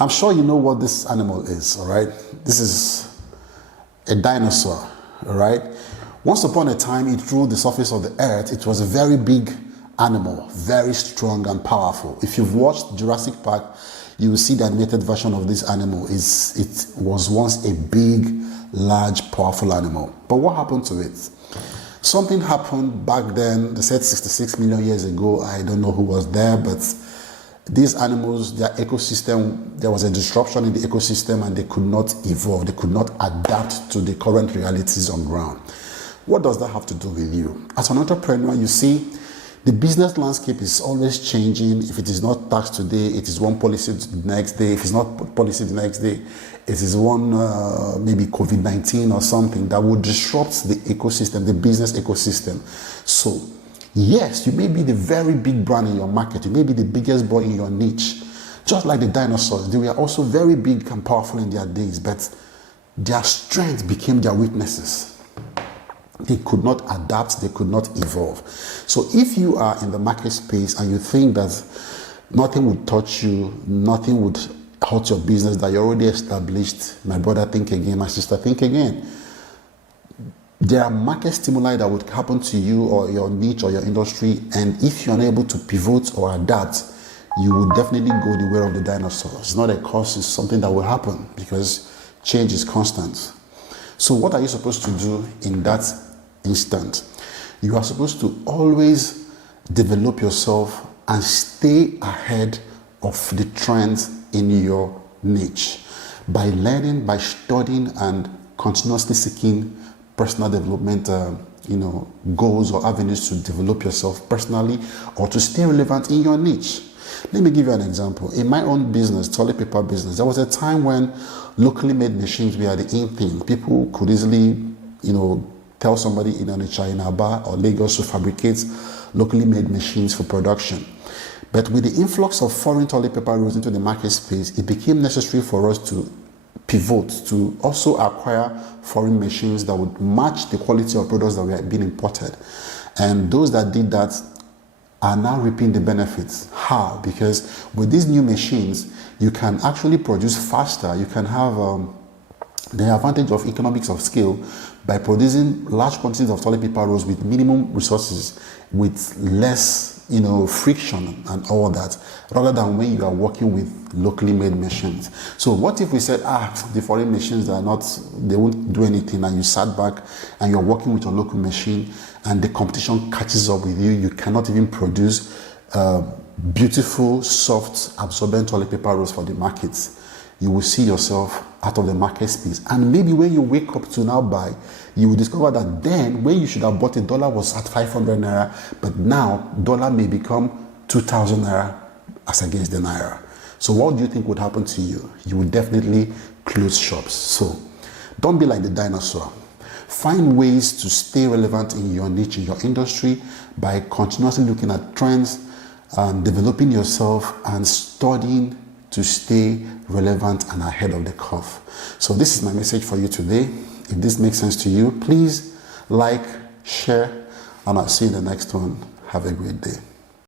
I'm sure you know what this animal is, all right? This is a dinosaur, all right? Once upon a time, it ruled the surface of the earth. It was a very big animal, very strong and powerful. If you've watched Jurassic Park, you will see the animated version of this animal. It was once a big, large, powerful animal. But what happened to it? Something happened back then. They said 66 million years ago. I don't know who was there, but these animals, their ecosystem, there was a disruption in the ecosystem and they could not evolve. They could not adapt to the current realities on ground. What does that have to do with you? As an entrepreneur, you see, the business landscape is always changing. If it is not tax today, it is one policy the next day. If it's not policy the next day, it is one maybe COVID-19 or something that will disrupt the ecosystem, the business ecosystem. So yes, you may be the very big brand in your market. You may be the biggest boy in your niche. Just like the dinosaurs, they were also very big and powerful in their days, but their strength became their weaknesses. They could not adapt, they could not evolve. So if you are in the market space and you think that nothing would touch you, nothing would hurt your business, that you're already established, my brother, think again, my sister, think again. There are market stimuli that would happen to you or your niche or your industry, and if you're unable to pivot or adapt, you will definitely go the way of the dinosaurs. It's not a cause, it's something that will happen because change is constant. So what are you supposed to do in that instant? You are supposed to always develop yourself and stay ahead of the trends in your niche by learning, by studying, and continuously seeking personal development goals or avenues to develop yourself personally or to stay relevant in your niche. Let me give you an example. In my own business, toilet paper business, there was a time when locally made machines were the in thing. People could easily, tell somebody in Onitsha, in Aba or Lagos to fabricate locally made machines for production. But with the influx of foreign toilet paper rolls into the market space, it became necessary for us to pivot to also acquire foreign machines that would match the quality of products that were being imported. And those that did that are now reaping the benefits. How? Because with these new machines, you can actually produce faster. You can have the advantage of economics of scale by producing large quantities of toilet paper rolls with minimum resources, with less friction and all that, rather than when you are working with locally made machines. So what if we said, the foreign machines they won't do anything, and you sat back and you're working with your local machine and the competition catches up with you, you cannot even produce beautiful, soft, absorbent toilet paper rolls for the markets. You will see yourself out of the market space. And maybe when you wake up to now buy, you will discover that then when you should have bought $1 was at 500 naira, but now dollar may become 2,000 naira as against the naira. So what do you think would happen to you? You would definitely close shops. So don't be like the dinosaur. Find ways to stay relevant in your niche, in your industry, by continuously looking at trends and developing yourself and studying to stay relevant and ahead of the curve. So this is my message for you today. If this makes sense to you, please like, share, and I'll see you in the next one. Have a great day.